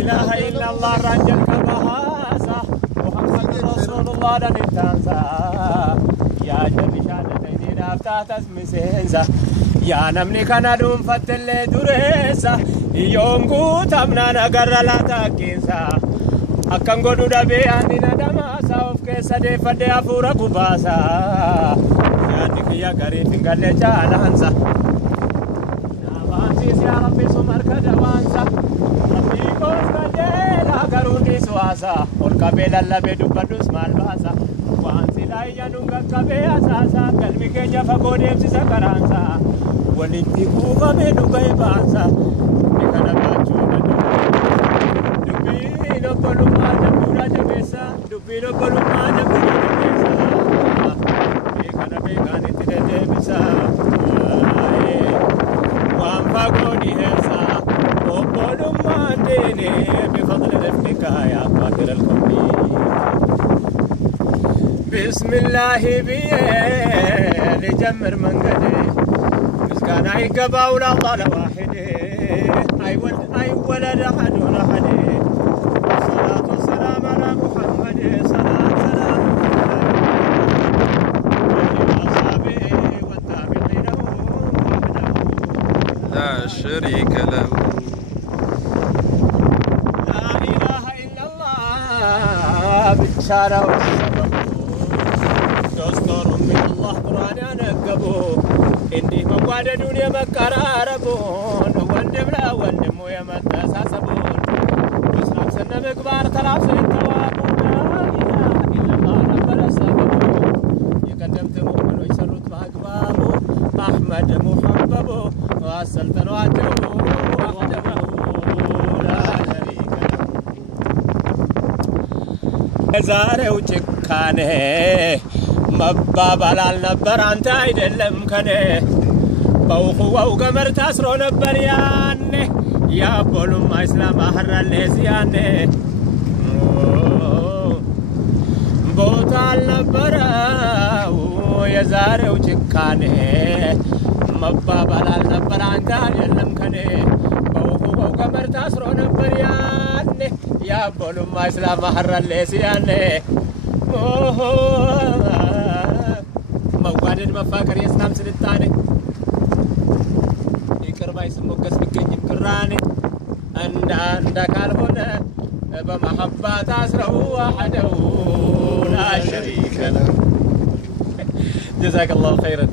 إله إلا الله رجل كبهاسة محمد رسول الله لن تنسى يا جل شهادتين أفتحت اسم سينسا يا نمني كان دوم فتل دريسا يوم قوت أمنا نقر لا تكينسا أكن قدو دبي أني ندماسا وفكيسا دي فدي أفورا كباسا يا نكيا قريب قال لي جالانسا نابانسيس يا ربي سمر كدوانسا ربي كوز كجيلا قروني سواسا والقبيل اللبي دبدوس مالباسا وانسي لا ينونغ كبي أساسا قلبي كيجا فقودي امسيسا كرانسا ولدي كوفا بيدو كيبانسا نكنا باچو دبينو بلوما جبورا جبسا دبينو بلوما جبورا جبسا نكنا بيغاني تده جبسا وانفا قودي هسا وبلوما ديني بفضل رفقك يا قادر الكبير بسم الله بيه لجمر منقدي مسكان اي قبا ولا ضال واحد اي ولد احد ولا احد الصلاة والسلام على محمد صلاة سلام واصحابه والتابعين وحده لا شريك له لا اله الا الله بالشارع والسبب دستور من الله قرآن نقبو إني مقعد دنيا مقراربون وندمنا وندمو يمتساسبون وسلام سنة مقبار تلاب سنتوابون لا إله إلا الله رب السببون يقدمت مؤمن ويسرط بأقبابو أحمد محببو وأسلتن وعجبو وحده لا شريك له زارو چكانه مبابال النبر أنت አይደለም ከኔ በውኸው ገመር ታስሮ ነበር ያኔ ያቦሉም እስላም አህራለስ ያኔ ቦታ አልነበረው የዛሬው ጭካኔ መባባል አልነበር አንተ አይደለም ከኔ በውኸው ገመር ታስሮ ነበር ያኔ ያቦሉም እስላም አህራለስ ያኔ መዋደድ መፋቀር የእስላም ስልጣኔ ይቅርባይ ስሞገስ ቢገኝም ቅራኔ እንደ ካልሆነ በመሐባ ታስረው ወحده لا شريك له جزاك الله خيرا